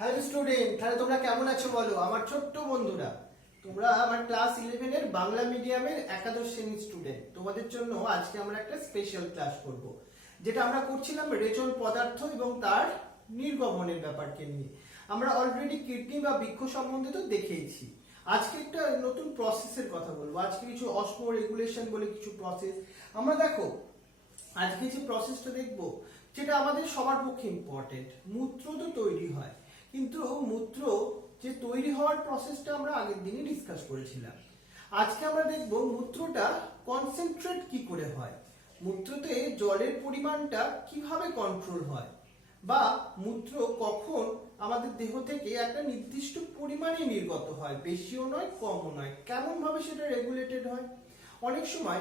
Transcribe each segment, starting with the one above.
Hello student, তাহলে তোমরা কেমন আছো বলো আমার ছোট্ট বন্ধুরা। তোমরা আমার ক্লাস 11 এর বাংলা মিডিয়ামের একাদশ শ্রেণীর স্টুডেন্ট। তোমাদের জন্য আজকে আমরা একটা স্পেশাল ক্লাস করব, যেটা আমরা করছিলাম রেচন পদার্থ এবং তার নির্গমনের ব্যাপারকে নিয়ে। আমরা অলরেডি কিডনি বা বৃক্ষ সম্বন্ধে তো দেখেইছি। আজকে একটা নতুন প্রসেসের কথা বলবো। আজকে কিছু অসমো রেগুলেশন বলে কিছু প্রসেস আমরা দেখো। আজকে যে প্রসেসটা দেখবো যেটা আমাদের সবার পক্ষে ইম্পর্টেন্ট। মূত্র তো তৈরি হয়, কিন্তু মূত্র যে তৈরি হওয়ার প্রসেসটা আমরা আগের দিনই ডিসকাস করেছিলাম। আজকে আমরা দেখব মূত্রটা কনসেন্ট্রেট কি করে হয়, মূত্রতে জলের পরিমাণটা কিভাবে কন্ট্রোল হয়, বা মূত্র কখন আমাদের দেহ থেকে একটা নির্দিষ্ট পরিমাণে নির্গত হয়, বেশিও নয় কমও নয়, কেমন ভাবে সেটা রেগুলেটেড হয়। অনেক সময়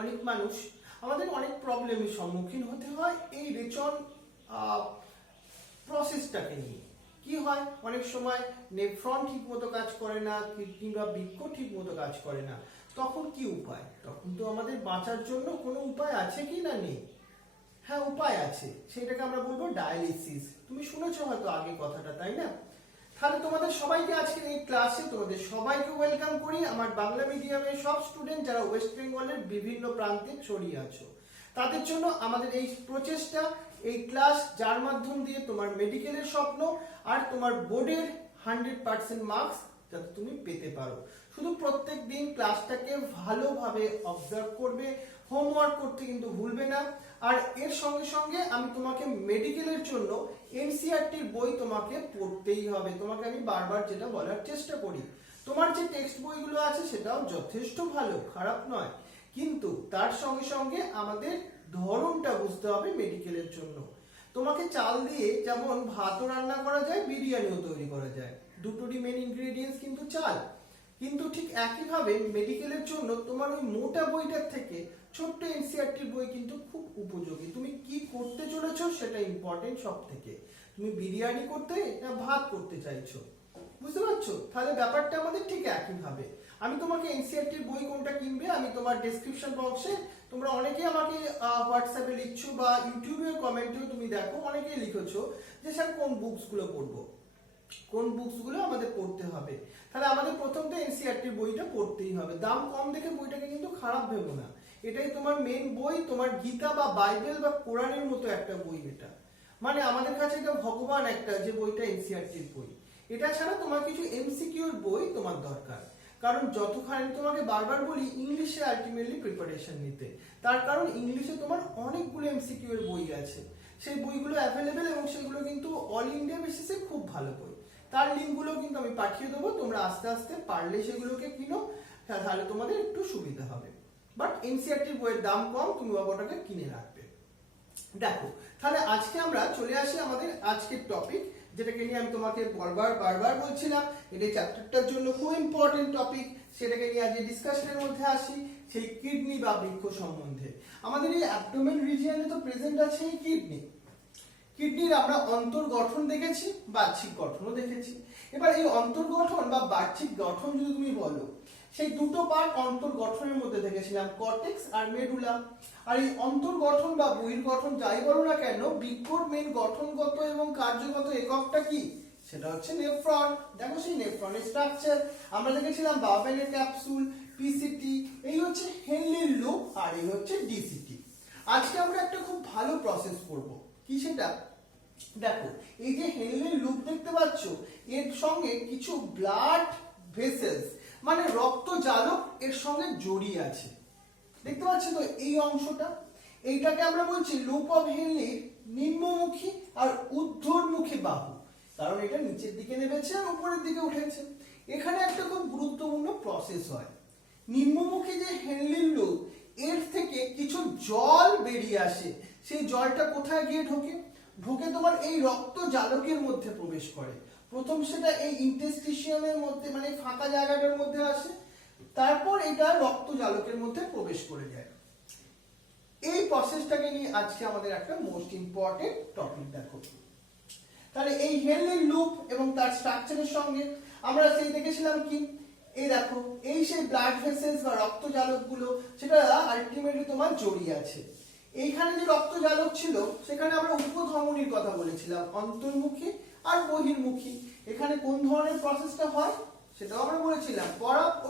অনেক মানুষ আমাদের অনেক প্রবলেমের সম্মুখীন হতে হয় এই রেচন প্রসেসটাকে নিয়ে। কি হয়, অনেক সময় নেফ্রন ঠিক মতো কাজ করে না, কিডনি বা বৃক্ক ঠিক মতো কাজ করে না। তখন কি উপায়? তখন তো আমাদের বাঁচার জন্য কোনো উপায় আছে কি না নেই? হ্যাঁ, উপায় আছে, সেটাকে আমরা বলবো ডায়ালিসিস। তুমি শুনেছো হয়তো আগে কথাটা, তাই না? তাহলে তোমাদের সবাইকে আজকের এই ক্লাসে তোমাদের সবাইকে ওয়েলকাম করি। আমার বাংলা মিডিয়ামের সব স্টুডেন্ট যারা ওয়েস্ট বেঙ্গলের বিভিন্ন প্রান্তে ছড়িয়ে আছো, তাদের জন্য আমাদের এই প্রচেষ্টা, এই ক্লাস, যার মাধ্যম দিয়ে তোমার মেডিকেলের স্বপ্ন আর তোমার বোর্ডের 100% মার্কস যাতে তুমি পেতে পারো। শুধু প্রত্যেক দিন ক্লাসটাকে ভালোভাবে অবজার্ভ করবে, হোমওয়ার্ক করতে কিন্তু ভুলবে না। আর এর সঙ্গে সঙ্গে আমি তোমাকে মেডিকেলের জন্য এনসিইআরটির বই তোমাকে পড়তেই হবে। তোমাকে আমি বারবার যেটা বলার চেষ্টা করি, তোমার যে টেক্সট বইগুলো আছে সেটাও যথেষ্ট ভালো, খারাপ নয়, কিন্তু তার সঙ্গে সঙ্গে আমাদের ধরনটা বুঝতে হবে মেডিকেলের জন্য। তোমাকে চাল দিয়ে যেমন ভাতও রান্না করা যায়, বিরিয়ানিও তৈরি করা যায়, দুটোরই মেন ইনগ্রেডিয়েন্টস কিন্তু চাল। কিন্তু ঠিক একইভাবে মেডিকেলের জন্য তোমার ওই মোটা বইটার থেকে ছোট্ট এনসিইআরটির বই কিন্তু খুব উপযোগী। তুমি কি করতে চলেছো সেটা ইম্পর্টেন্ট সব থেকে। তুমি বিরিয়ানি করতে না ভাত করতে চাইছো, বুঝতে পারছো? তাহলে ব্যাপারটা আমাদের ঠিক একইভাবে। আমি তোমাকে এনসিইআরটির বই কোনটা কিনবে আমি তোমার ডেসক্রিপশন বক্সে, তোমরা অনেকেই আমাকে হোয়াটসঅ্যাপে লিখছো বা ইউটিউবে কমেন্টেও তুমি দেখো, অনেকেই লিখেছো যে স্যার কোন বুকসগুলো পড়বো, কোন বুকসগুলো আমাদের পড়তে হবে। তাহলে আমাদের প্রথম তো এনসিইআরটির বইটা পড়তেই হবে। দাম কম দেখে বইটাকে কিন্তু খারাপ ভেবো না, এটাই তোমার মেন বই, তোমার গীতা বা বাইবেল বা কোরআনের মতো একটা বই এটা। মানে আমাদের কাছে এটা ভগবান একটা, যে বইটা এনসিইআরটির বই। এটা ছাড়া তোমার কিছু এমসিকিউর বই তোমার দরকার, কারণ যতখানি তোমাকে বারবার বলি ইংলিশে আলটিমেটলি প্রিপারেশন নিতে। তার কারণ ইংলিশে তোমার অনেকগুলো এমসিকিউ এর বই আছে, সেই বইগুলো অ্যাভেলেবেল এবং সেগুলো কিন্তু অল ইন্ডিয়া বেসিসে খুব ভালো বই। তার লিঙ্কগুলো কিন্তু আমি পাঠিয়ে দেবো, তোমরা আস্তে আস্তে পারলে সেগুলোকে কিনো, তাহলে তোমাদের একটু সুবিধা হবে। বাট এনসিইআরটির বইয়ের দাম কম, তুমি ওটাকে কিনে রাখবে। দেখো, তাহলে আজকে আমরা চলে আসি আমাদের আজকের টপিক, যেটাকে নিয়ে আমি তোমাকে বারবার বলছিলাম এটা চ্যাপ্টারটার জন্য খুব ইম্পর্টেন্ট টপিক। সেটাকে নিয়ে আজকে ডিসকাশনের মধ্যে আসি, সেই কিডনি বা বৃক্ক সম্বন্ধে। আমাদের এই অ্যাবডোমেন রিজিয়নে তো প্রেজেন্ট আছে এই কিডনি। কিডনির আমরা অন্তর্গঠন দেখেছি, বাহ্যিক গঠনও দেখেছি। এবার এই অন্তর্গঠন বা বাহ্যিক গঠন যদি তুমি বলো, সেই দুটো পার্ট অন্তর্গঠনের মধ্যে দেখেছিলাম, কর্টেক্স আর মেডুলা। আর এই অন্তর্গঠন বা বহির্গঠন যাই বলো না কেন, বৃক্ষর মেন গঠনগত এবং কার্যগত এককটা কি? সেটা হচ্ছে নেফ্রন। দেখো সেই নেফ্রনের স্ট্রাকচার আমরা দেখেছিলাম, বাওভেলের ক্যাপসুল, পিসিটি, এই হচ্ছে হেনলির লুপ, আর এই হচ্ছে ডিসিটি। আজকে আমরা একটা খুব ভালো প্রসেস করব। কি সেটা? দেখো, এই যে হেনলির লুপ দেখতে পাচ্ছ, এর সঙ্গে কিছু ব্লাড ভেসেলস মানে রক্ত জালক এর সঙ্গে জড়িয়ে আছে। দেখতে পাচ্ছ তো এই অংশটা, এইটাকে আমরা বলছি লুপ অফ হেনলির নিম্নমুখী আর ঊর্ধ্বমুখী বাহু, কারণ এটা নিচের দিকে নেমেছে আর উপরের দিকে উঠেছে। এখানে একটা খুব গুরুত্বপূর্ণ প্রসেস হয়। নিম্নমুখী যে হেনলির লুপ, এর থেকে কিছু জল বেরিয়ে আসে। সেই জলটা কোথায় গিয়ে ঢোকে? ঢোকে তোমার এই রক্ত জালকের মধ্যে প্রবেশ করে। প্রথম সেটা এই ইন্টেস্টিশিয়ামের মধ্যে, মানে ফাঁকা জায়গাটার মধ্যে আসে, তারপর এটা রক্ত জালকের মধ্যে প্রবেশ করে যায়। এই প্রসেসটাকে নিয়ে আজকে আমাদের একটা মোস্ট ইম্পর্টেন্ট টপিক। দেখো, তাহলে এই হেনলির লুপ এবং তার স্ট্রাকচারের সঙ্গে আমরা সেই দেখেছিলাম কি, এই দেখো এই সেই ব্লাড ভেসেলস বা রক্ত জালকগুলো, সেটা আলটিমেটলি তোমার জড়িয়ে আছে। এইখানে যে রক্তজালক ছিল সেখানে আমরা উপধমনীর কথা বলেছিলাম, অন্তর্মুখী আর বহির্মুখী। এখানে কোন ধরনের প্রসেসটা হয় সেটাও আমরা বলেছিলাম, পরাগ ও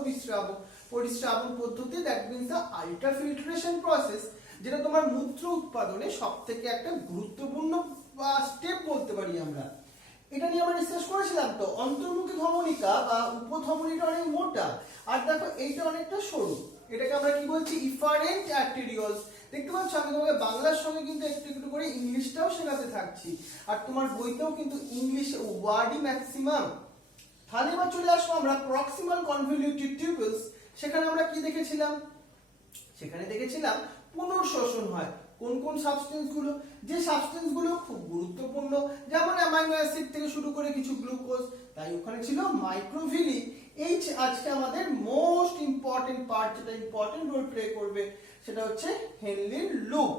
পরিস্রাবণ পদ্ধতি, that means the ultrafiltration process, যেটা তোমার মূত্র উৎপাদনে সবথেকে একটা গুরুত্বপূর্ণ স্টেপ বলতে পারি আমরা। এটা নিয়ে আমরা ডিসকাস করেছিলাম তো। অন্তর্মুখী ধমনিকা বা উপধমনিটা অনেক মোটা, আর দেখো এইটা অনেকটা সরু। এটাকে আমরা কি বলছি, ইফারেন্ট আর্টেরিয়লস। দেখতে পাচ্ছ আমি তোমাকে বাংলার সঙ্গে কিন্তু একটু একটু করে ইংলিশটাও শেখাতে থাকছি, আর তোমার বইতেও কিন্তু ইংলিশ ওয়ার্ডই ম্যাক্সিমাম। তাহলে এবার চলে আসবো আমরা প্রক্সিমাল কনভলিউটেড টিউবুলস। সেখানে আমরা কি দেখেছিলাম, সেখানে দেখেছিলাম পুনর্শোষণ হয় কোন কোন সাবস্টেন্স গুলো, যে সাবস্টেন্স গুলো খুব গুরুত্বপূর্ণ, যেমন অ্যামাইনো অ্যাসিড থেকে শুরু করে কিছু গ্লুকোজ, তাই ওখানে ছিল মাইক্রোভিলি। এই আজকে আমাদের মোস্ট ইম্পর্টেন্ট পার্ট, যেটা ইম্পর্টেন্ট রোল প্লে করবে, সেটা হচ্ছে হেনলির লুপ।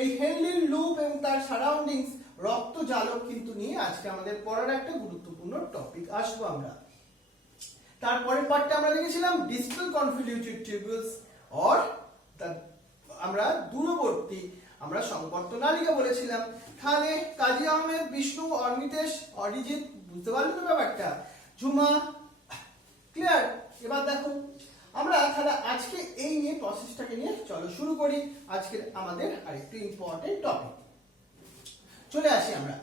এই হেনলির লুপ এবং তার সারাউন্ডিংস, রক্তজালক কিন্তু নিয়ে আজকে আমাদের পড়ার একটা গুরুত্বপূর্ণ টপিক আসবো আমরা। তারপরের পার্টটা আমরা দেখেছিলাম ডিস্টাল কনভলিউটেড টিউবুলস অর আমরা দূরবর্তী, আমরা সংকর্ত নালিকা বলেছিলাম। তাহলে কাজী আহমেদ, বিষ্ণু, অর্মিতেশ, অরিজিৎ, বুঝতে পারলে তো ব্যাপারটা? ঝুমা, ক্লিয়ার? এবার দেখো আমরা তাহলে আজকে এই নিয়ে প্রসেসটাকে নিয়ে চলো শুরু করি আজকের আমাদের আরেকটু ইম্পর্টেন্ট টপিক। চলে আসি আমরা।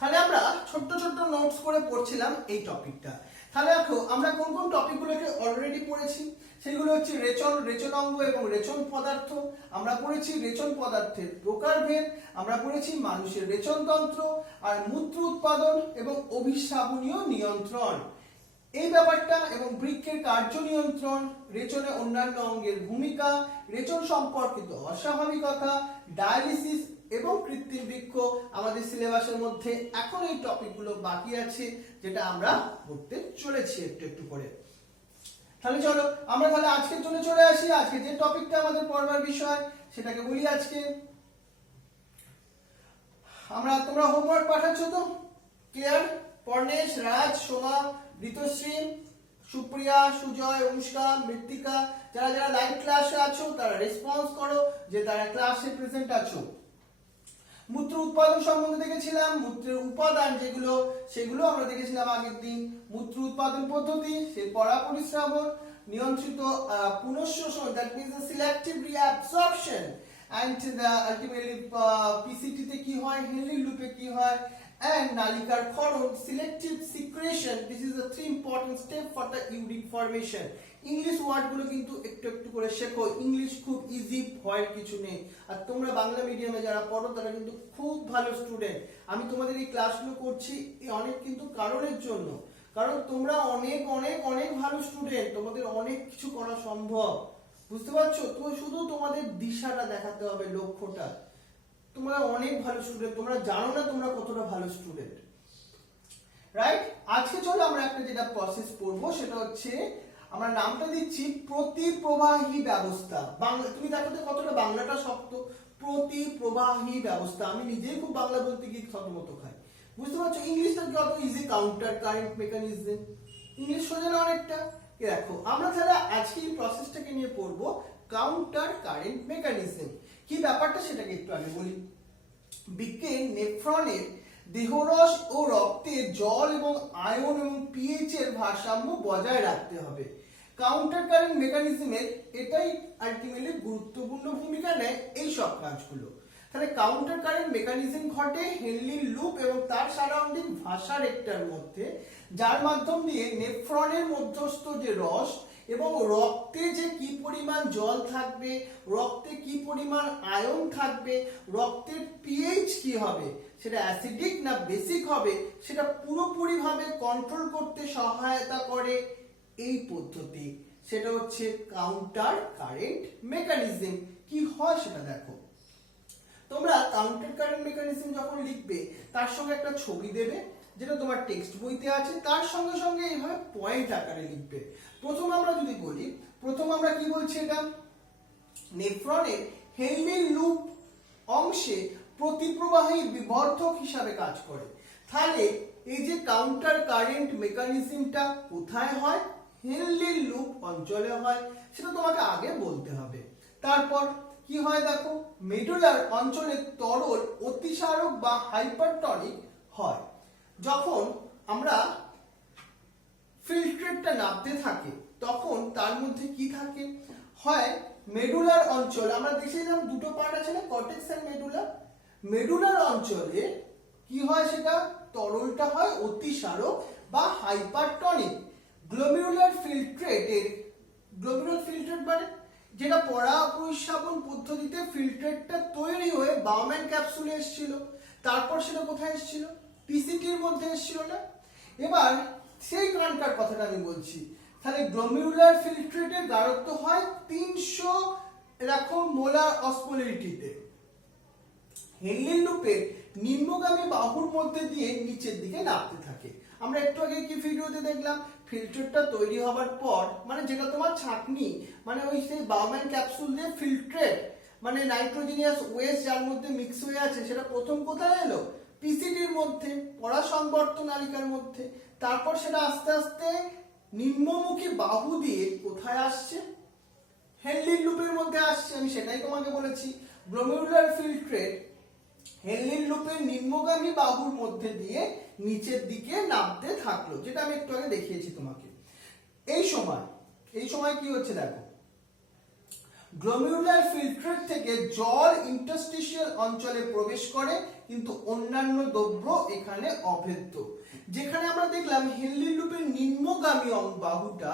তাহলে আমরা ছোট্ট ছোট্ট নোটস করে পড়ছিলাম এই টপিকটা। তাহলে দেখো আমরা কোন কোন টপিকগুলোকে অলরেডি পড়েছি, সেগুলো হচ্ছে রেচনাঙ্গ এবং রেচন পদার্থ। আমরা পড়েছি রেচন পদার্থের প্রকারভেদ, আমরা পড়েছি মানুষের রেচনতন্ত্র, আর মূত্র উৎপাদন এবং অভিস্রাবনীয় নিয়ন্ত্রণ এই ব্যাপারটা, এবং বৃক্কের কার্য নিয়ন্ত্রণ, রেচনে অন্যান্য অঙ্গের ভূমিকা, রেচন সম্পর্কিত অস্বাভাবিকতা, ডায়ালিসিস এবং কৃত্রিম বৃক্ক। আমাদের সিলেবাসের মধ্যে এখন এই টপিকগুলো বাকি আছে, যেটা আমরা পড়তে চলেছি একটু একটু করে। তাহলে চলো আমরা তাহলে আজকের জন্য চলে আসি। আজকে যে টপিকটা আমাদের পড়বার বিষয় সেটাকে বলি আজকে আমরা। তোমরা হোমওয়ার্ক পাঠাচ্ছ তো? ক্লিয়ার? পর্ণেশ, রাজ, সোমা, ঋতুশ্রী, সুপ্রিয়া, সুজয়, অনুষ্কা, মৃত্তিকা, যারা যারা লাইভ ক্লাসে আছো তারা রেসপন্স করো যে তারা ক্লাসে প্রেজেন্ট আছো। মূত্র উৎপাদন সম্বন্ধে দেখেছিলাম, মূত্রের উপাদান যেগুলো সেগুলো আমরা দেখেছিলাম আগের দিন। মূত্র উৎপাদন পদ্ধতি, সে পরা পরিস্রাবণ, নিয়ন্ত্রিত পুনঃশোষণ, that means the selective reabsorption, and ultimately PCT তে কি হয়, হেনলির লুপে কি হয়, and নালিকার ক্ষরণ, selective secretion. This is the three important step for the uric formation. English ওয়ার্ডগুলো কিন্তু একটু একটু করে শেখো, ইংলিশ খুব ইজি, ভয়ের কিছু নেই। আর তোমরা বাংলা মিডিয়ামে যারা পড়ো তারা কিন্তু খুব ভালো স্টুডেন্ট। আমি তোমাদের এই ক্লাসগুলো করছি অনেক কিন্তু কারণের জন্য, কারণ তোমরা অনেক অনেক অনেক ভালো স্টুডেন্ট, তোমাদের অনেক কিছু করা সম্ভব, বুঝতে পারছো? তো শুধু তোমাদের দিশাটা দেখাতে হবে, লক্ষ্যটা। তোমরা অনেক ভালো স্টুডেন্ট, তোমরা জানো না তোমরা কতটা ভালো স্টুডেন্ট, রাইট? আজকে চলো আমরা একটা যেটা প্রসেস পড়বো সেটা হচ্ছে, আমরা নামটা দিচ্ছি প্রতিপ্রবাহী ব্যবস্থা। বাংলা তুমি দেখো তো কতটা বাংলাটা শক্ত, প্রতিপ্রবাহী ব্যবস্থা। আমি নিজেই খুব বাংলা বলতে গিয়ে থতমত খাই, বুঝতে পারছো? ইংলিশটা কত easy, counter current mechanism, English সোজা না অনেকটা। দেখো আমরা তাহলে আজকে এই প্রসেসটাকে নিয়ে পড়বো কাউন্টার কারেন্ট মেকানিজম। কি ব্যাপারটা সেটাকে একটু আগে বলি। বৃক্কের নেফ্রনের দেহরস ও রক্তে জল এবং আয়ন এবং পিএইচ এর ভারসাম্য বজায় রাখতে হবে। কাউন্টার কারেন্ট মেকানিজমের এটাই আলটিমেটলি গুরুত্বপূর্ণ ভূমিকা নেয় এই সব কাজগুলো। তাহলে কাউন্টার কারেন্ট মেকানিজম ঘটে হেনলির লুপ এবং তার সারাউন্ডিং ভাষা রেক্টার মধ্যে, যার মাধ্যম দিয়ে নেফ্রনের মধ্যস্থ যে রস এবং রক্তে যে কি পরিমাণ জল থাকবে, রক্তে কি পরিমাণ আয়ন থাকবে, রক্তের পিএইচ কি হবে, সেটা অ্যাসিডিক না বেসিক হবে, সেটা পুরোপুরিভাবে কন্ট্রোল করতে সহায়তা করে এই পদ্ধতি। সেটা হচ্ছে কাউন্টার কারেন্ট মেকানিজম। কি হয় সেটা দেখো। তোমরা কাউন্টার কারেন্ট মেকানিজম যখন লিখবে তার সঙ্গে একটা ছবি দেবে, যেটা তোমার টেক্সট বইতে আছে, তার সঙ্গে সঙ্গে এইভাবে পয়েন্ট আকারে লিখবে। প্রথম আমরা যদি বলি, প্রথম আমরা কি বলছি, এটা নেফ্রনের হেনলির লুপ অংশে প্রতিপ্রবাহী বিবর্ধক হিসাবে কাজ করে। তাহলে এই যে কাউন্টার কারেন্ট মেকানিজমটা কোথায় হয়? হেনলির লুপ অঞ্চলে হয়, সেটা তোমাকে আগে বলতে হবে। তারপর কি হয় দেখো, মেডুলার অঞ্চলে তরল অতিসারক বা হাইপারটনিক হয়। যখন আমরা ফিল্ট্রেটটা নামতে থাকে তখন তার মধ্যে কি থাকে, হয় মেডুলার অঞ্চল, আমরা দেখেছিলাম দুটো পার্ট আছে না, কর্টেক্স এন্ড মেডুলা। মেডুলার অঞ্চলে কি হয়, সেটা তরলটা হয় অতিসারক বা হাইপারটনিক। গ্লোমেরুলার ফিল্ট্রেটের, গ্লোমেরুলার ফিল্ট্রেট মানে যেটা পরাগপ্রস্রাবণ পদ্ধতিতে ফিল্ট্রেটটা তৈরি হয়ে বাউম্যান ক্যাপসুলে এসেছিল, তারপর সেটা কোথায় এসেছিল, পিসিটির মধ্যে এসেছিল না। এবার সেই কারণটার কথাটা আমি বলছি। তাহলে গ্লোমেরুলার ফিল্ট্রেটের গাঢ়ত্ব হয় 300 এরকম মোলার অসমোলারিটিতে। হেনলির লুপের নিম্নগামী বাহুর মধ্যে দিয়ে নিচের দিকে নামতে থাকে। আমরা একটু আগে কি ভিডিওতে দেখলাম, ফিল্ট্রেটটা তৈরি হবার পর, মানে যেটা তোমার ছাঁকনি, মানে ওই সেই বাউম্যান ক্যাপসুল দিয়ে ফিল্ট্রেট মানে নাইট্রোজেনিয়াস ওয়েস্ট যার মধ্যে মিক্স হয়ে আছে, সেটা প্রথম কোথায় এলো, পিসিটির মধ্যে, পরাসংবর্ত নালিকার মধ্যে। তারপর সেটা আস্তে আস্তে নিম্নমুখী বাহু দিয়ে কোথায় আসছে, হেনলির লুপের মধ্যে আসছে। আমি সেটাই তোমাকে বলেছি, গ্লোমেরুলার ফিল্ট্রেট হেনলির লুপের নিম্নগামী বাহুর মধ্যে দিয়ে নিচের দিকে নামতে থাকলো, যেটা আমি একটু আগে দেখিয়েছি তোমাকে। এই সময় কি হচ্ছে দেখো, গ্লোমেরুলার ফিল্ট্রেট থেকে জল ইন্টারস্টিশিয়াল অঞ্চলে প্রবেশ করে, কিন্তু অন্যান্য দ্রব্য এখানে অভেদ্য। যেখানে আমরা দেখলাম হেনলির লুপের নিম্নগামী বাহুটা,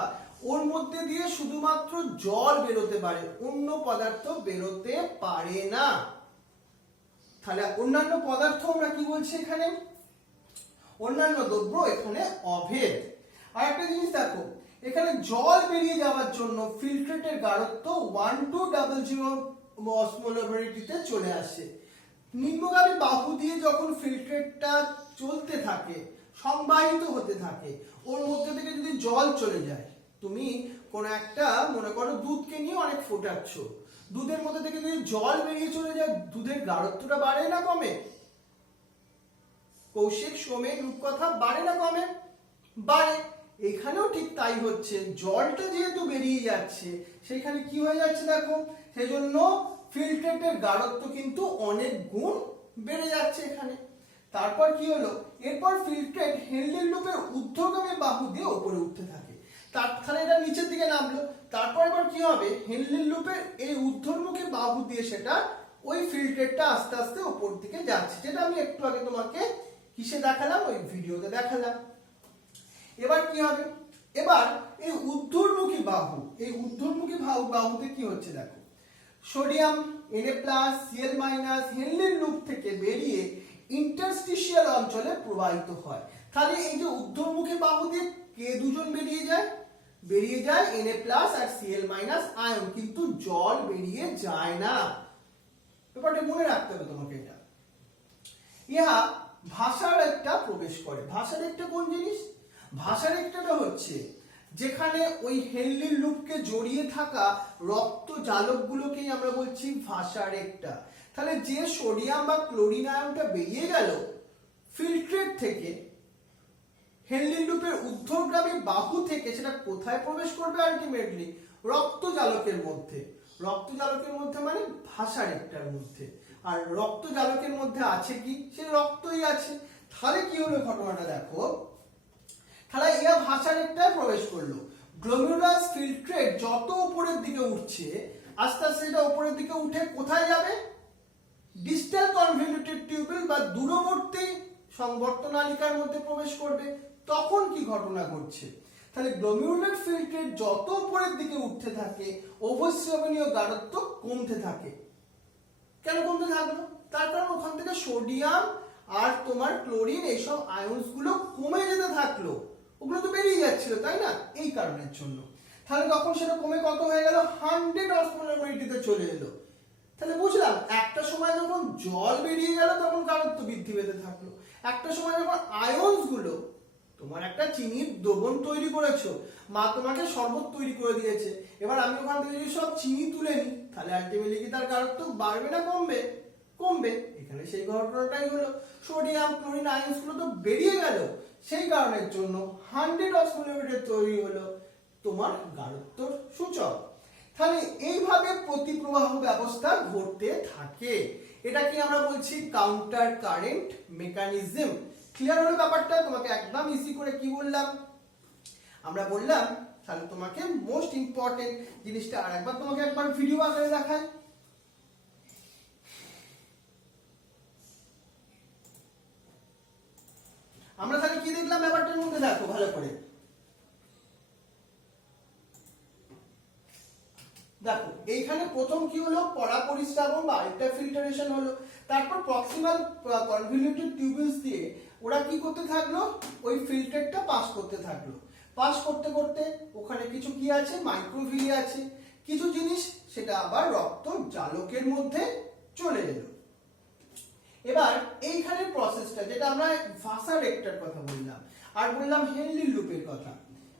ওর মধ্যে দিয়ে শুধুমাত্র জল বেরোতে পারে, অন্য পদার্থ বেরোতে পারে না। তাহলে অন্যান্য পদার্থ আমরা কি বলছি এখানে, অন্যান্য দ্রব্য এখানে অভেদ। আর একটা জিনিস দেখো, এখানে জল বেরিয়ে যাওয়ার জন্য ফিল্ট্রেটের গাঢ়ত্ব 1200 অসমোলারিটিতে চলে আসে। নিম্নগামী বাহু দিয়ে যখন ফিল্ট্রেটটা চলতে থাকে, সংবাহিত হতে থাকে, ওর মধ্যে থেকে যদি জল চলে যায়, তুমি কোন একটা মনে করো দুধকে নিয়ে অনেক ফোটাচ্ছ, দুধের মধ্যে থেকে যদি জল বেরিয়ে চলে যায়, দুধের গাঢ়ত্বটা বাড়ে না কমে? কৌশিক, সোমেন, রূপকথা, বাড়ে না কমে? বাড়ে। এখানেও ঠিক তাই হচ্ছে, জলটা যেহেতু বেরিয়ে যাচ্ছে, সেখানে কি হয়ে যাচ্ছে দেখো, সেজন্য ফিল্ট্রেটের গাঢ়ত্ব কিন্তু অনেক গুণ বেড়ে যাচ্ছে এখানে। তারপর কি হলো, এরপর ফিল্ট্রেট হেনলির লুপের ঊর্ধ্বগামী বাহু দিয়ে উপরে উঠতে থাকে, তাহলে এটা নিচের দিকে নামলো। তারপর এবার কি হবে, হেনলির লুপের এই ঊর্ধ্বমুখী বাহু দিয়ে সেটা ওই ফিল্ট্রেটটা আস্তে আস্তে উপর দিকে যাচ্ছে, যেটা আমি একটু আগে তোমাকে কিসে দেখালাম, ওই ভিডিওতে দেখালাম। এবার কি হবে, এবার এই ঊর্ধ্বমুখী বাহু, এই ঊর্ধ্বমুখী বাহুতে কি হচ্ছে দেখো, সোডিয়াম Na+Cl- হেনলির লুপ থেকে বেরিয়ে ইন্টারস্টিশিয়াল অঞ্চলে প্রবাহিত হয়। তাহলে এই যে ঊর্ধ্বমুখী বাহু দিয়ে কে দুজন বেরিয়ে যায়, Na+ আর Cl- আয়ন, কিন্তু জল বেরিয়ে যায় না। ব্যাপারটা মনে রাখতে হবে তোমাকে। এটা ইহা ভাষার একটা প্রবেশ করে। ভাষার একটা কোন জিনিস, ভাষার একটাটা হচ্ছে যেখানে ওই হেনলির লুপকে জড়িয়ে থাকা রক্ত জালকগুলোকেই আমরা বলছি ভাষার একটা। তাহলে যে সোডিয়াম বা ক্লোরিন আয়নটা বেরিয়ে গেল ফিল্ট্রেট থেকে, হেনলির লুপের ঊর্ধ্বগামী বাহু থেকে, সেটা কোথায় প্রবেশ করবে আলটিমেটলি, রক্ত জালকের মধ্যে। রক্ত জালকের মধ্যে মানে ভাষার একটার মধ্যে। আর রক্ত জালকের মধ্যে আছে কি, সে রক্তই আছে। তাহলে কি হলো ঘটনাটা দেখো, তাহলে এরা ভাষার একটায় প্রবেশ করলো। গ্লোমেরুলাস ফিল্ট্রেট যত উপরের দিকে উঠছে, আস্তে আস্তে এটা উপরের দিকে উঠে কোথায় যাবে, ডিস্টাল কনভলিউটেড টিউবেল বা দূরবর্তী সংবর্তনালিকার মধ্যে প্রবেশ করবে। তখন কি ঘটনা ঘটছে, তাহলে গ্লোমেরুলার ফিল্ট্রেট যত উপরের দিকে উঠতে থাকে, অবস্রাবনীয় গাঢ়ত্ব কমতে থাকে। কেন কমতে থাকলো, তার কারণ ওখান থেকে সোডিয়াম আর তোমার ক্লোরিন এইসব আয়নস গুলো কমে যেতে থাকলো, ওগুলো তো বেরিয়ে যাচ্ছিল, তাই না, এই কারণের জন্য। তাহলে তখন সেটা কমে কত হয়ে গেল, 100 অসমোলারিটিতে চলে এলো। তাহলে বুঝলাম, একটা সময় যখন জল বেরিয়ে গেল তখন গাঢ়ত্ব বৃদ্ধি পেতে থাকলো। একটা সময় যখন আয়নস গুলো, তোমার একটা চিনির দ্রবণ তৈরি করেছো, মা তোমাকে শরবত তৈরি করে দিয়েছে, এবার আমি ওখান থেকে যদি সব চিনি তুলে নিই, তাহলে আলটিমেটলি কি তার গাঢ়ত্ব বাড়বে না কমবে? কমবে। এখানে সেই ঘটনাটাই হলো, সোডিয়াম ক্লোরিন আয়নস গুলো তো বেরিয়ে গেল, সেই কারণের জন্য 100 অসমোলারিটি তৈরি হলো। তোমার গাঢ়ত্বর সূচক। তাহলে এইভাবে প্রতিপ্রবাহ ব্যবস্থা ঘটতে থাকে, এটাকে আমরা বলছি কাউন্টার কারেন্ট মেকানিজম। ক্লিয়ার হলো ব্যাপারটা? তোমাকে একদম ইজি করে কি বললাম আমরা বললাম। তাহলে তোমাকে মোস্ট ইম্পর্টেন্ট জিনিসটা আরেকবার তোমাকে একবার ভিডিও আকারে দেখায়। আমরা তাহলে কি দেখলাম ব্যাপারটার মধ্যে, দেখো ভালো করে দেখো। এইখানে প্রথম কি হলো, পরাপরিস্রাবন বা আল্ট্রাফিল্টারেশন হলো। তারপর প্রক্সিমাল কনভলিউটেড টিউবিউলস দিয়ে ওরা কি করতে থাকলো, ওই ফিল্টারটা পাস করতে থাকলো। পাস করতে করতে ওখানে কিছু কি আছে, মাইক্রোভিলি আছে, কিছু জিনিস সেটা আবার রক্ত জালকের মধ্যে চলে এলো। এবার এইখানে প্রসেসটা যেটা আমরা ভাসারেক্টর কথা বললাম আর বললাম হেনলি লুপের কথা।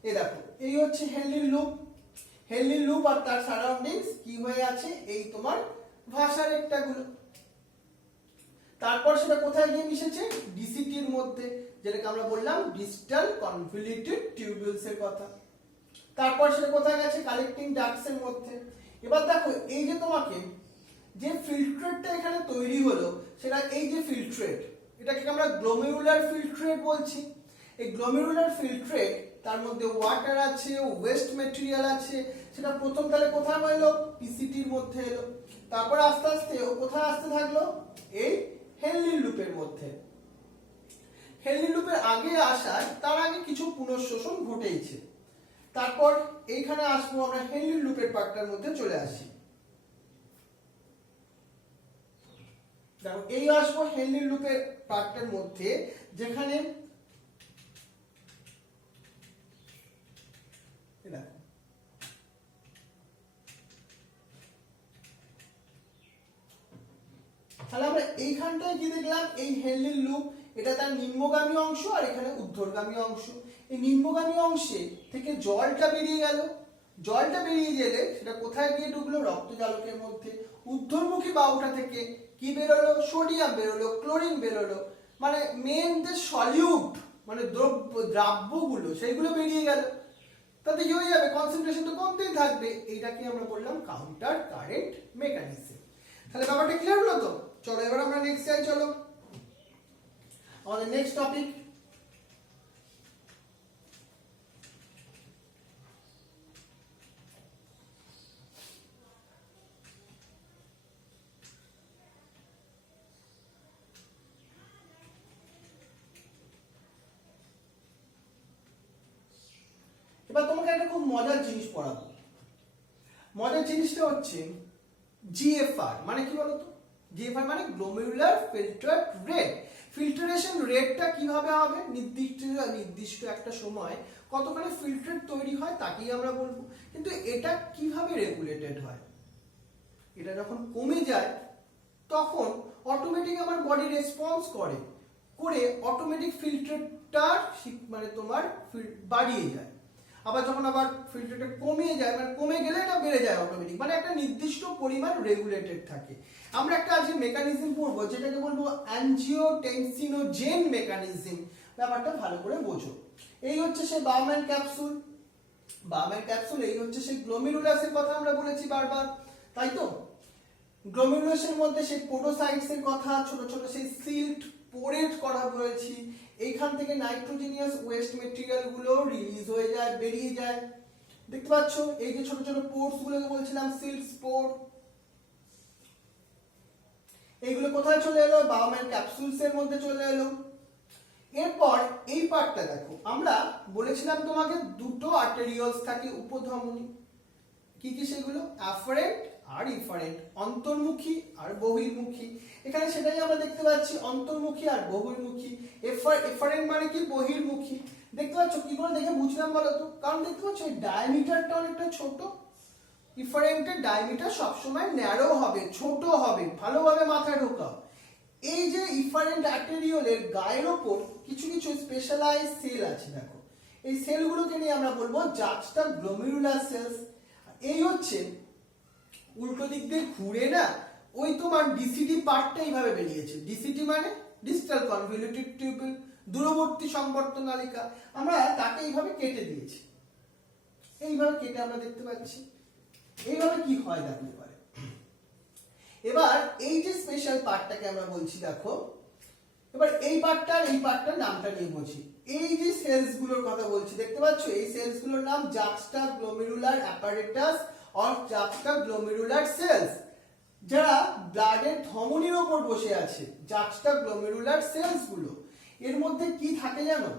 এই দেখো, এই হচ্ছে হেনলি লুপ। হেনলি লুপ আর তার সারাউন্ডিংস কি হয়ে আছে, এই তোমার ভাসারেক্টর গুলো। তারপর সেটা কোথায় গিয়ে মিশেছে, ডিসিটির মধ্যে, যেটাকে আমরা বললাম ডিস্টাল কনভলিউটেড টিউবিউলস এর কথা। তারপর সেটা কোথায় গেছে, কালেক্টিং ডাক্টস এর মধ্যে। এবার দেখো, এই যে তোমাকে যে ফিল্ট্রেটটা এখানে তৈরি হলো, সেটা এই যে ফিল্ট্রেট, এটাকে আমরা গ্লোমেরুলার ফিল্ট্রেট বলছি। এই গ্লোমেরুলার ফিল্ট্রেট, তার মধ্যে ওয়াটার আছে, ওয়েস্ট ম্যাটেরিয়াল আছে, সেটা প্রথম তাহলে কোথায় এলো, পিসিটির মধ্যে এলো। তারপর আস্তে আস্তে ও কোথায় আসতে থাকলো, এই হেনলি লুপের মধ্যে। হেনলি লুপের আগে আসার তার আগে কিছু পুনঃশোষণ ঘটেইছে। তারপর এইখানে আসবো আমরা, হেনলি লুপের পার্টটার মধ্যে চলে আসি। দেখো, এই আসবো হেনলি লুপের পার্টটার মধ্যে, যেখানে তাহলে আমরা এইখানটায় কি দেখলাম, এই হেনলি লুপ, এটা তার নিম্নগামী অংশ আর এখানে ঊর্ধ্বগামী অংশ। এই নিম্নগামী অংশে থেকে জলটা বেরিয়ে গেল, জলটা বেরিয়ে গেলে সেটা কোথায় গিয়ে ঢুকলো, রক্তজালকের মধ্যে। ঊর্ধ্বমুখী বাহুটা থেকে কি বেরোলো, সোডিয়াম বেরোলো, ক্লোরিন বেরোলো, মানে মেন যে সলিউট মানে দ্রাব্যগুলো সেইগুলো বেরিয়ে গেল। তাতে কি হয়ে যাবে, কনসেন্ট্রেশন তো কমতেই থাকবে। এইটাকে আমরা বললাম কাউন্টার কারেন্ট মেকানিজম। তাহলে ব্যাপারটা ক্লিয়ার হলো তো? চলো এবার আমরা নেক্সট যাই। চলো আমাদের নেক্সট টপিক, এবার তোমাকে একটা খুব মজার জিনিস পড়াবো। মজার জিনিসটা হচ্ছে জিএফআর মানে কি বলতো? জিএফআর মানে গ্লোমেরুলার ফিল্টার রেট। ফিল্টারেশন রেটটা কিভাবে হবে, নির্দিষ্ট একটা সময় কতখানি ফিল্টার তৈরি হয় তাকেই আমরা বলবো। কিন্তু এটা কিভাবে রেগুলেটেড হয়, এটা যখন কমে যায় তখন অটোমেটিক আমার বডি রেসপন্স করে অটোমেটিক ফিল্টারটা মানে তোমার বাড়িয়ে যায়। আবার যখন আবার ফিল্টারটা কমিয়ে যায়, মানে কমে গেলে এটা বেড়ে যায় অটোমেটিক, মানে একটা নির্দিষ্ট পরিমাণ রেগুলেটেড থাকে। আমরা একটা আজকে মেকানিজম পড়বো যেটাকে বলবো অ্যানজিওটেনসিনোজেন মেকানিজম। ব্যাপারটা ভালো করে বোঝো। এই হচ্ছে সেই বাউম্যান ক্যাপসুল, বাউম্যান ক্যাপসুল, এই হচ্ছে সেই গ্লোমেরুলাসের কথা আমরা বলেছি বারবার, তাই তো? গ্লোমেরুলাসের মধ্যে সেই পোডোসাইটস এর কথা, ছোট ছোট সেই সিল্ট পোরেট করা হয়েছে। এইখান থেকে নাইট্রোজেনিয়াস ওয়েস্ট মেটেরিয়াল গুলো রিলিজ হয়ে যায়, বেরিয়ে যায়। দেখতে পাচ্ছ এই যে ছোট ছোট পোর্স গুলোকে বলছিলাম সিল্ট স্পোর, এইগুলো কোথায় চলে এলো, বাউম্যান ক্যাপসুলস এর মধ্যে চলে এলো। এরপর এই পার্টটা দেখো, আমরা বলেছিলাম তোমাকে দুটো আর্টেরিয়লস থাকে উপধমনী। কি কি সেগুলো, অ্যাফারেন্ট আর ইফারেন্ট, অন্তর্মুখী আর বহির্মুখী। এখানে সেটাই আমরা দেখতে পাচ্ছি, অন্তর্মুখী আর বহির্মুখী। এফারেন্ট মানে কি, বহির্মুখী। দেখতে পাচ্ছ কি করে দেখে বুঝলাম বলো তো? কারণ দেখতে পাচ্ছ এই ডায়ামিটারটা অনেকটা ছোট। ইফারেন্টের ডায়ামিটার সবসময় ন্যারো হবে, ছোট হবে, ভালোভাবে মাথায় ঢোকাও। এই যে ইফারেন্ট আর্টেরিওলের গায়ের ওপর কিছু কিছু স্পেশালাইজ সেল আছে, দেখো এই সেলগুলোকে নিয়ে আমরা বলবো জাস্টা গ্লোমেরুলার সেলস। এই হচ্ছে উল্টো দিক দিয়ে ঘুরে না, ওই তোমার ডিসিটি পার্টটা এইভাবে বেরিয়েছে। ডিসিটি মানে ডিস্টাল কনভলিউটেড টিউবিউল, দূরবর্তী সংবর্ধনালিকা। আমরা তাকে এইভাবে কেটে দিয়েছি। এইভাবে কেটে আমরা দেখতে পাচ্ছি। এইভাবে কি হয় দেখতে পারে। এবার এই যে স্পেশাল পার্টটাকে আমরা বলছি দেখো, এবার এই পার্টটার নামটা নিয়ে বলছি। এই যে সেলস গুলোর কথা বলছি দেখতে পাচ্ছ, এই সেলস গুলোর নাম জাক্সটাগ্লোমেরুলার অ্যাপারেটাস অর জাক্সটাগ্লোমেরুলার সেলস, যারা ব্লাডের ধমনীর উপর বসে আছে, জাক্সটাগ্লোমেরুলার সেলস গুলো। এর মধ্যে কি থাকে জানো?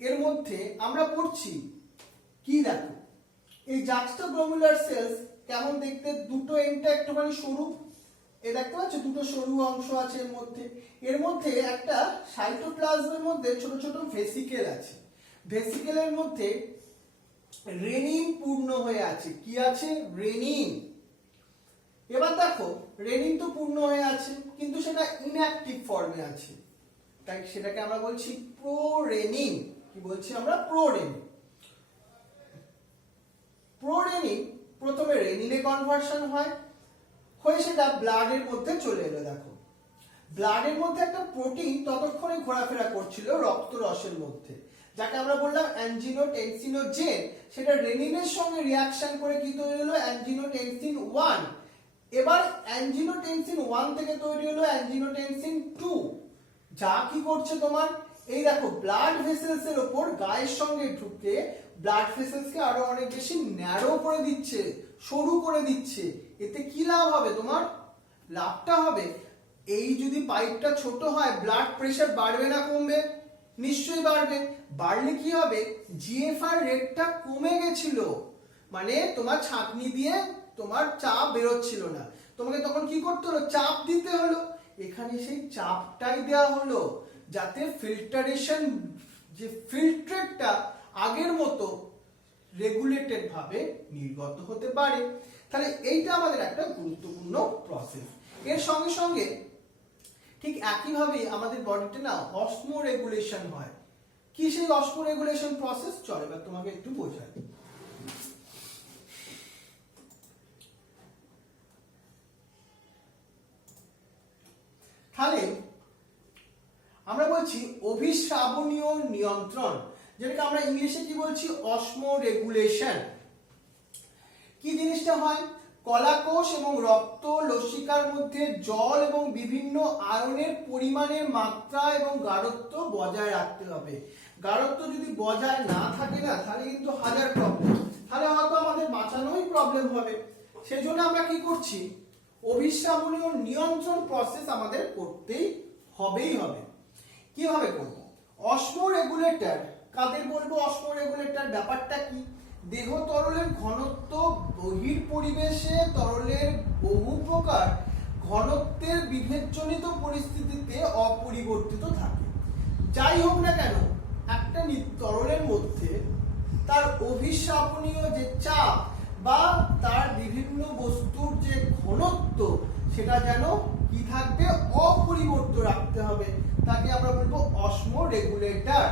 এর মধ্যে আমরা পড়ছি কি দেখো, এই জাক্সটাগ্লোমেরুলার সেলস কেমন দেখতে, দুটো এন্ডটা একটুখানি সরু, এই দেখতে পাচ্ছ দুটো সরু অংশ আছে এর মধ্যে। এর মধ্যে একটা সাইটোপ্লাজমের মধ্যে ছোট ছোট ভেসিকেল আছে, ভেসিকেলের মধ্যে রেনিন পূর্ণ হয়ে আছে। কি আছে? রেনিন। এবার দেখো রেনিন তো পূর্ণ হয়ে আছে, কিন্তু সেটা ইনঅ্যাক্টিভ ফর্মে আছে, তাই সেটাকে আমরা বলছি প্রোরেনিন। কি বলছি আমরা? প্রোরেনিন। প্রোরেনিন প্রথমে রেনিনে কনভার্সন হয়, হয়ে সেটা ব্লাডের মধ্যে চলে এলো। দেখো ব্লাডের মধ্যে একটা প্রোটিন ততক্ষণে ঘোরাফেরা করছিল রক্তরসের মধ্যে, যাকে আমরা বললাম অ্যাঞ্জিনোটেনসিনোজেন। সেটা রেনিনের সঙ্গে রিঅ্যাকশন করে কি তৈরি হলো? অ্যাঞ্জিনোটেনসিন 1। এবার অ্যাঞ্জিনোটেনসিন 1 থেকে তৈরি হলো অ্যাঞ্জিনোটেনসিন 2, যা কি করছে তোমার, এই দেখো ব্লাড ভেসেলস এর উপর গায়ের সঙ্গে ঢুকে ব্লাড ভেসেলস কে আরো অনেক বেশি ন্যারো করে দিচ্ছে, সরু করে দিচ্ছে। এতে কি লাভ হবে তোমার? লাভটা হবে, এই যদি পাইপটা ছোট হয় ব্লাড প্রেসার বাড়বে না কমবে? নিশ্চয়ই বাড়বে। বাড়লে কি হবে? জিএফআর রেটটা কমে গেছিল, মানে তোমার ছাঁকনি দিয়ে তোমার চাপ বেরোচ্ছিল না, তোমাকে তখন কি করতে হলো? চাপ দিতে হলো। এখানে সেই চাপটাই দেওয়া হলো, যাতে ফিল্টারেশন, যে ফিল্ট্রেটটা আগের মতো রেগুলেটেড ভাবে নির্গত হতে পারে। তাহলে এইটা আমাদের একটা গুরুত্বপূর্ণ প্রসেস। এর সঙ্গে সঙ্গে ঠিক একইভাবে আমাদের বডিতে না অসমো রেগুলেশন হয়। কি সেই অসমো রেগুলেশন প্রসেস? চলো এবার তোমাকে একটু বোঝাই। তাহলে আমরা বলছি অভিস্রাবনীয় নিয়ন্ত্রণ, যেটাকে আমরা ইংলিশে কি বলছি? অসমো রেগুলেশন। কি জিনিসটা হয়? কলাকোষ এবং রক্ত লসিকার মধ্যে জল এবং বিভিন্ন আয়নের পরিমাণের মাত্রা এবং গাঢ়ত্ব বজায় রাখতে হবে। গাঢ়ত্ব যদি বজায় না থাকে না, তাহলে কিন্তু হাজার প্রবলেম, তাহলে হয়তো আমাদের বাঁচানোই প্রবলেম হবে। সেজন্য আমরা কি করছি? অভিস্রাবনীয় নিয়ন্ত্রণ প্রসেস আমাদের করতেই হবে। কিভাবে করব? অসমো রেগুলেটর কাদের বলবো? অসমো রেগুলেটর ব্যাপারটা কি? দেহ তরলের ঘনত্ব বহির পরিবেশে তরলের বহু প্রকার ঘনত্বের বিভেদজনিত পরিস্থিতিতে অপরিবর্তিত থাকে। যাই হোক না কেন, একটা তরলের মধ্যে তার অভিস্রাবনীয় যে চাপ বা তার বিভিন্ন বস্তুর যে ঘনত্ব, সেটা যেন কি থাকবে? অপরিবর্তিত রাখতে হবে। তাকে আমরা বলবো অসমো রেগুলেটর।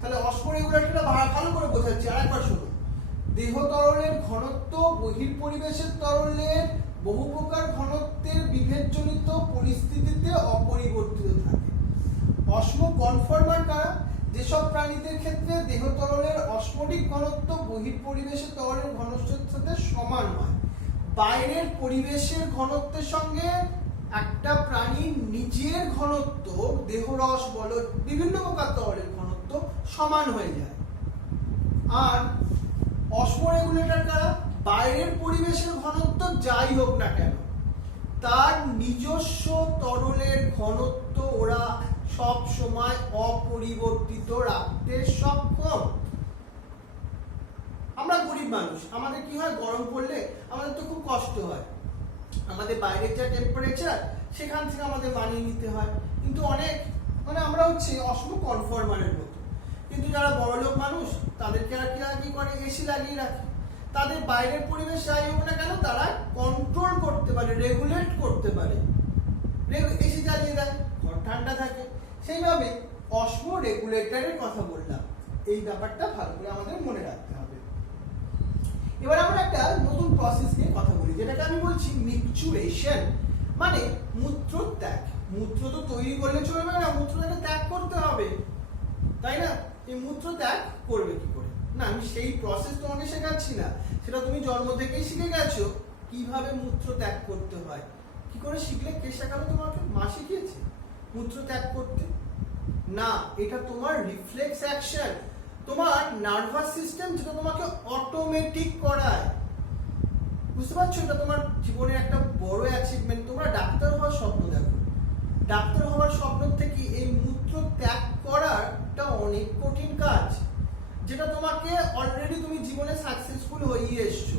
তাহলে অসমো রেগুলেটরটা ভালো করে বোঝাচ্ছি, আরেকবার শুনুন। দেহ তরলের ঘনত্ব বহির পরিবেশের তরলের বহু প্রকার ঘনত্বের বিভেদজনিত পরিস্থিতিতে অপরিবর্তিত থাকে। অসমো কনফর্মার কারা? যেসব প্রাণীদের ক্ষেত্রে দেহ তরলের অসমোটিক ঘনত্ব বহির পরিবেশের তরলের ঘনত্বের সাথে সমান হয়। বাইরের পরিবেশের ঘনত্বের সঙ্গে একটা প্রাণীর নিজের ঘনত্ব, দেহরস বলো বিভিন্ন প্রকার তরলের ঘনত্ব সমান হয়ে যায়। আর অসমো রেগুলেটর কারা? বাইরের পরিবেশের ঘনত্ব যাই হোক না কেন, তার নিজস্ব তরলের ঘনত্ব ওরা সব সময় অপরিবর্তিত রাখতে সক্ষম। আমরা গরিব মানুষ, আমাদের কি হয়? গরম পড়লে আমাদের তো খুব কষ্ট হয়, আমাদের বাইরের যা টেম্পারেচার সেখান থেকে আমাদের মানিয়ে নিতে হয়। কিন্তু অনেক আমরা হচ্ছে অসমো কনফর্মারের মতো। কিন্তু যারা বড়লোক মানুষ, তাদেরকে কি করে? এসি লাগিয়ে রাখে। তাদের বাইরের পরিবেশ যাই হোক না কেন, তারা কন্ট্রোল করতে পারে, রেগুলেট করতে পারে। এসি জ্বালিয়ে দেয়, ঘর ঠান্ডা থাকে। সেইভাবে অসমো রেগুলেটরের কথা বললাম, এই ব্যাপারটা ভালো করে আমাদের মনে রাখতে হবে। এবার আমরা একটা নতুন প্রসেস নিয়ে কথা বলি, যেটাকে আমি বলছি মিকচুরেশন, মানে মূত্র ত্যাগ। মূত্র তো তৈরি করলে চলবে না, মূত্রটাকে ত্যাগ করতে হবে, তাই না? এই মূত্র ত্যাগ করবে কি করে? না, আমি সেই প্রসেস তোমাকে শেখাচ্ছি না, সেটা তুমি জন্ম থেকেই শিখে গেছো কিভাবে মূত্র ত্যাগ করতে হয়। কি করে শিখলে? কে শেখালো তোমাকে? মা শিখিয়েছে মূত্র ত্যাগ করতে? না, এটা তোমার রিফ্লেক্স অ্যাকশন, তোমার নার্ভাস সিস্টেম যেটা তোমাকে অটোমেটিক করায়। বুঝতে পারছো? এটা তোমার জীবনের একটা বড় অ্যাচিভমেন্ট। তোমরা ডাক্তার হওয়ার স্বপ্ন দেখো, ডাক্তার হওয়ার স্বপ্ন থেকে এই মূত্র ত্যাগ করাটা অনেক কঠিন কাজ, যেটা তোমাকে অলরেডি তুমি জীবনে সাকসেসফুল হয়ে এসছো।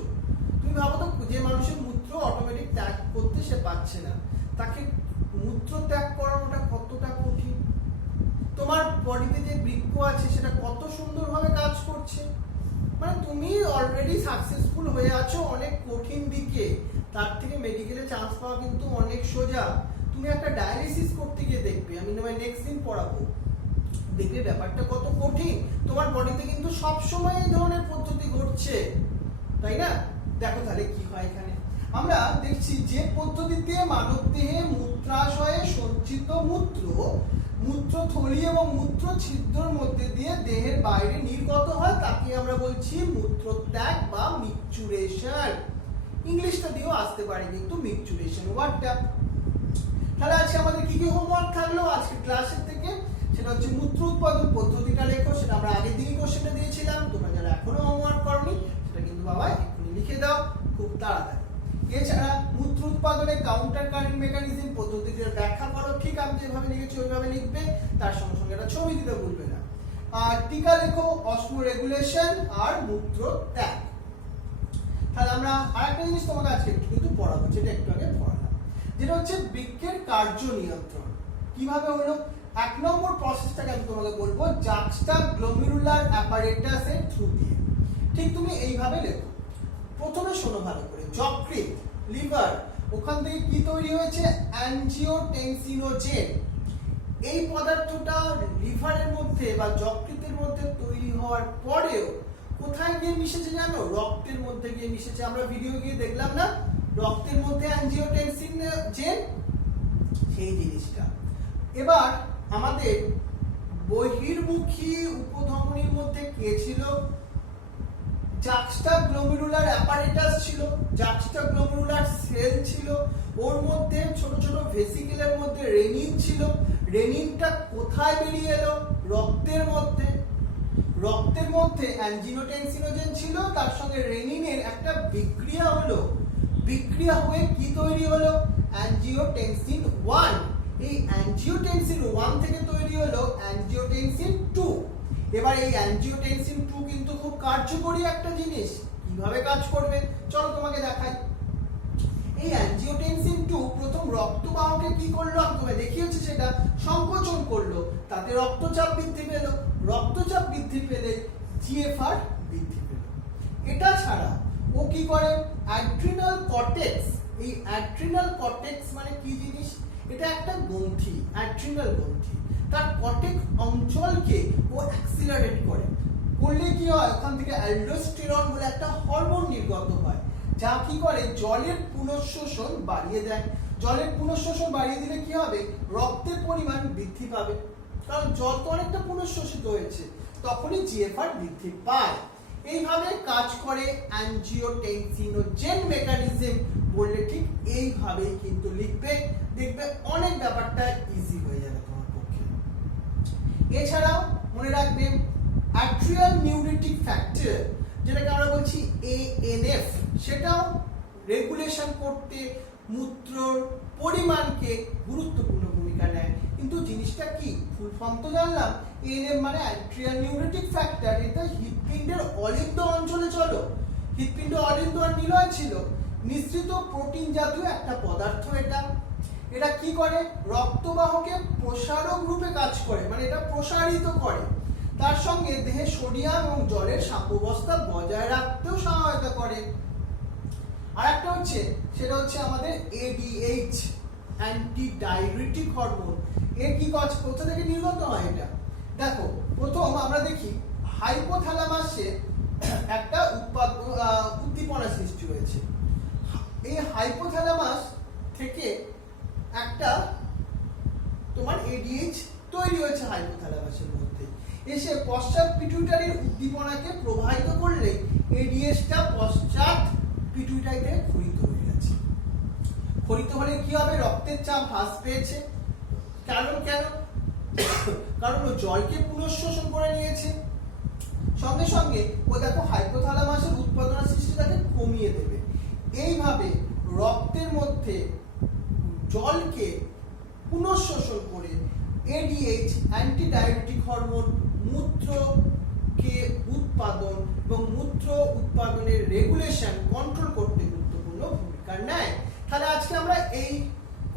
তুমি ভাবো তো, যে মানুষের মূত্র অটোমেটিক ত্যাগ করতে সে পারছে না, তাকে মূত্র ত্যাগ করানোটা কতটা কঠিন। তোমার বডিতে যে বৃক্ক আছে সেটা কত সুন্দরভাবে কাজ করছে, মানে তুমি অলরেডি সাকসেসফুল হয়ে আছো অনেক কঠিন দিকে, তার থেকে মেডিকেলে চান্স পাওয়া কিন্তু অনেক সোজা। তুমি একটা ডায়ালিসিস করতে গিয়ে দেখবে, আমি তোমায় নেক্সট দিন পড়াবো, দেখবে ব্যাপারটা কত কঠিন। তোমার বডিতে কিন্তু সবসময় এই ধরনের পদ্ধতি ঘটছে, তাই না? দেখো তাহলে কি হয় এখানে। আমরা দেখছি যে পদ্ধতিতে মানবদেহে মূত্রাশয়ে সঞ্চিত মূত্রথলি এবং মূত্র ছিদ্রের মধ্যে দিয়ে দেহের বাইরে নির্গত হয়, তাকে আমরা বলছি মূত্রত্যাগ বা মিকচুরেশন। ইংলিশটা দিয়েও আসতে পারে কিন্তু মিকচুরেশন ওয়ার্ডটা। তাহলে আজকে আমাদের কি কি হোমওয়ার্ক থাকলো আজকে ক্লাসের থেকে? সেটা হচ্ছে মূত্র উৎপাদন পদ্ধতিটা লেখো, সেটা আমরা আগের দিনই কোশ্চেনটা দিয়েছিলাম। তোমরা যারা এখনো হোমওয়ার্ক করনি সেটা কিন্তু বাবা এক্ষুনি লিখে দাও খুব তাড়াতাড়ি। এছাড়া মূত্র উৎপাদনে কাউন্টার কারেন্ট মেকানিজম পদ্ধতিটির ব্যাখ্যা করো, ঠিক আমি যেভাবে লিখেছি ওইভাবে লিখবে, তার সঙ্গে সঙ্গে একটা ছবি দিতে ভুলবে না। আর টিকা লেখো অসমো রেগুলেশন আর মূত্র ত্যাগ। তাহলে আমরা আরেকটা জিনিস তোমাকে আজকে একটু কিন্তু পড়াবো, যেটা একটু আগে পড়ালাম, যেটা হচ্ছে বৃক্কের কার্য নিয়ন্ত্রণ কিভাবে হলো। এক নম্বর প্রসেসটাকে আমি তোমাকে বলবো জাক্সটা গ্লোমেরুলার অ্যাপারেটাসের থ্রু দিয়ে। ঠিক তুমি এইভাবে লেখো। প্রথমে শোনো ভালো করে, যকৃৎ লিভার, ওখান থেকে কি তৈরি হয়েছে? অ্যানজিওটেনসিনোজেন। এই পদার্থটা লিভারের মধ্যে বা যকৃতের মধ্যে তৈরি হওয়ার পরেও কোথায় গিয়ে মিশেছে জানো? রক্তের মধ্যে গিয়ে মিশেছে। আমরা ভিডিও গিয়ে দেখলাম না, রক্তের মধ্যে অ্যানজিওটেনসিনোজেন, সেই জিনিসটা। এবার আমাদের বহির্মুখী উপধমনীর মধ্যে কে ছিল? জাক্সটা গ্লোমেরুলার অ্যাপারেটাস ছিল, জাক্সটা গ্লোমেরুলার সেল ছিল, ওর মধ্যে ছোট ছোট ভেসিকেলের মধ্যে রেনিন ছিল। রেনিনটা কোথায় বেরিয়ে এলো? রক্তের মধ্যে। রক্তের মধ্যে অ্যানজিওটেনসিনোজেন ছিল, তার সঙ্গে রেনিনের একটা বিক্রিয়া হলো, বিক্রিয়া হয়ে কি তৈরি হলো? অ্যানজিওটেনসিন 1। এই অ্যানজিওটেনসিন 1 থেকে তৈরি হলো অ্যানজিওটেনসিন 2। এবার এই অ্যানজিওটেনসিন 2 কিন্তু খুব কার্যকরী একটা জিনিস। কিভাবে কাজ করবে চলো তোমাকে দেখাই। এই অ্যানজিওটেনসিন 2 প্রথম রক্তবাহকে কি করলো? আমি তোমায় দেখিয়েছি, সেটা সংকোচন করলো, তাতে রক্তচাপ বৃদ্ধি পেল। রক্তচাপ বৃদ্ধি পেলে জিএফআর বৃদ্ধি পেল। এটা ছাড়া ও কি করে? Adrenal cortex. এই অ্যাড্রিনাল কর্টেক্স মানে কি জিনিস? এটা একটা গ্রন্থি, অ্যাড্রিনাল গ্রন্থি। তার কর্টেক্স অঞ্চলকে ও অ্যাক্সিলারেট করে। করলে কি হয়? ওখান থেকে অ্যালডোস্টেরন বলে একটা হরমোন নির্গত হয়, যা কি করে? জলের পুনঃশোষণ বাড়িয়ে দেয়। জলের পুনঃশোষণ বাড়িয়ে দিলে কি হবে? রক্তের পরিমাণ বৃদ্ধি পাবে, কারণ জল তো অনেকটা পুনঃশোষিত হয়েছে, তখনই জিএফআর বৃদ্ধি পায়। এইভাবে কাজ করে অ্যানজিওটেনসিনোজেন মেকানিজম। বললে ঠিক এইভাবেই কিন্তু লিখবে, দেখবে অনেক ব্যাপারটা ইজি হয়ে যাবে তোমার পক্ষে। এছাড়াও মনে রাখবে অ্যাট্রিয়াল নিউরিটিক ফ্যাক্টর, যেটাকে আমরা বলছি এএনএফ, সেটাও রেগুলেশন করতে মূত্রর পরিমাণকে গুরুত্বপূর্ণ ভূমিকা নেয়। কিন্তু জিনিসটা কি? ফুল ফর্ম তো জানলাম, এএনএফ মানে অ্যাট্রিয়াল নিউরিটিক ফ্যাক্টর। এটা হৃৎপিণ্ডের অলিন্দ অঞ্চলে চলো। হৃৎপিণ্ড অলিন্দ আর নিলয় ছিল, মিশ্রিত প্রোটিন জাতীয় একটা পদার্থ। এটা কি করে? রক্তবাহকে প্রসারক রূপে কাজ করে, মানে এটা প্রসারিত করে। তার সঙ্গে দেহে সোডিয়াম এবং জলের সাম্যাবস্থা বজায় রাখতেও সহায়তা করে। আর একটা হচ্ছে, সেটা হচ্ছে আমাদের এডিএইচ, অ্যান্টি ডাইউরেটিক হরমোন। এর কি কাজ? কোথা থেকে নির্গত হয় এটা? দেখো, প্রথম আমরা দেখি হাইপোথ্যালামাসে একটা উদ্দীপনা সৃষ্টি হয়েছে। এই হাইপোথ্যালামাস থেকে একটা তোমার এডিএইচ তৈরি হয়েছে হাইপোথ্যালামাসের মধ্যে। এসে পশ্চাৎ পিটুইটারির উদ্দীপনাকে প্রবাহিত করলে এডিএসটা পশ্চাৎ পিটুইটারিতে ক্ষরিত হয়ে গেছে। ক্ষরিত হলে কি হবে? রক্তের চাপ হ্রাস পেয়েছে। কারণ কেন? কারণ ও জলকে পুনঃশোষণ করে নিয়েছে। সঙ্গে সঙ্গে ও দেখো হাইপোথ্যালামাসের উৎপাদন সৃষ্টিটাকে কমিয়ে দেবে। এইভাবে রক্তের মধ্যে জলকে পুনঃশোষণ করে এডিএইচ অ্যান্টি ডায়াবেটিক হরমোন মূত্রকে উৎপাদন এবং মূত্র উৎপাদনের রেগুলেশন কন্ট্রোল করতে গুরুত্বপূর্ণ ভূমিকা নেয়। তাহলে আজকে আমরা এই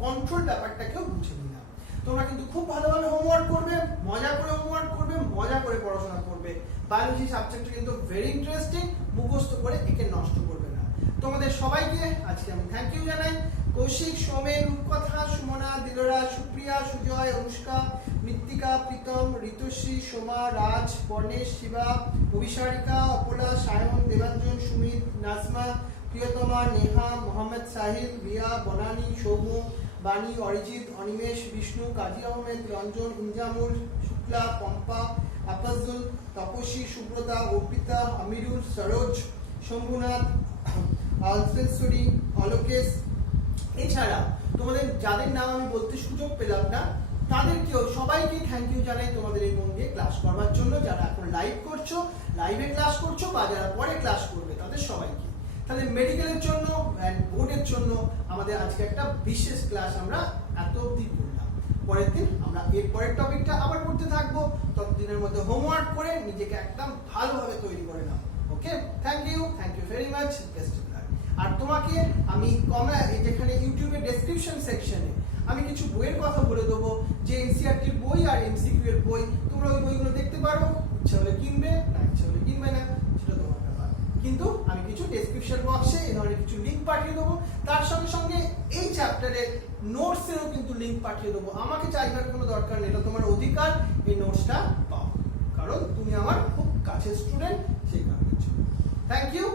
কন্ট্রোল ব্যাপারটাকেও বুঝে নিলাম। তোমরা কিন্তু খুব ভালোভাবে হোমওয়ার্ক করবে, মজা করে হোমওয়ার্ক করবে, মজা করে পড়াশোনা করবে। বায়োলজি সাবজেক্টটা কিন্তু ভেরি ইন্টারেস্টিং, মুখস্থ করে একে নষ্ট করবে না। তোমাদের সবাইকে আজকে আমি থ্যাংক ইউ জানাই। কৌশিক, সৌমেন, রূপকথা, সুমনা, দিলরা, সুপ্রিয়া, সুজয়, অনুষ্কা, মৃত্তিকা, প্রীতম, ঋতুশ্রী, সোমা, রাজ, বর্ণেশ, শিবা, অভিসারিকা, অপলা, সায়ন, দেবাঞ্জন, সুমিত, নাজমা, প্রিয়তমা, নেহা, মোহাম্মদ সাহিল, রিয়া, বনানী, সৌম্য, বাণী, অরিজিৎ, অনিমেষ, বিষ্ণু, কাজী আহমেদ, রঞ্জন, ইনজামুল, শুক্লা, পম্পা, আফাজুল, তপস্বী, সুব্রতা, অর্পিতা, আমিরুল, সরোজ, শম্ভুনাথ, আলফেশ্বরী, অলোকেশ। এছাড়া তোমাদের যাদের নাম আমি বলতে সুযোগ পেলাম না তাদেরকেও সবাইকে থ্যাংক ইউ জানাই তোমাদের এই মন দিয়ে ক্লাস করবার জন্য। যারা এখন লাইভ করছো, লাইভে ক্লাস করছো, বা যারা পরে ক্লাস করবে তাদের সবাইকে। তাহলে মেডিকেলের জন্য অ্যান্ড বোর্ডের জন্য আমাদের আজকে একটা বিশেষ ক্লাস আমরা এত অবধি করলাম। পরের দিন আমরা এর পরের টপিকটা আবার করতে থাকবো। ততদিনের মধ্যে হোমওয়ার্ক করে নিজেকে একদম ভালোভাবে তৈরি করে নাও। Okay, thank you very much, best of luck. আর তোমাকে আমি যেখানে ইউটিউবের ডেসক্রিপশন সেকশনে আমি কিছু বইয়ের কথা বলে দেবো, যে এনসিইআরটির বই আর এমসিকিউ এর বই, তোমরা ওই বইগুলো দেখতে পারো। ইচ্ছা হলে কিনবে, না ইচ্ছা হলে কিনবে না, সেটা তোমার ব্যাপার। কিন্তু আমি কিছু ডেসক্রিপশন বক্সে এই ধরনের কিছু লিঙ্ক পাঠিয়ে দেবো। তার সঙ্গে সঙ্গে এই চ্যাপ্টারের নোটসেরও কিন্তু লিঙ্ক পাঠিয়ে দেবো। আমাকে চাইবার কোনো দরকার নেই, এটা তোমার অধিকার এই নোটসটা পাও, কারণ তুমি আমার খুব কাছের স্টুডেন্ট, সেই কারণের জন্য। Thank you.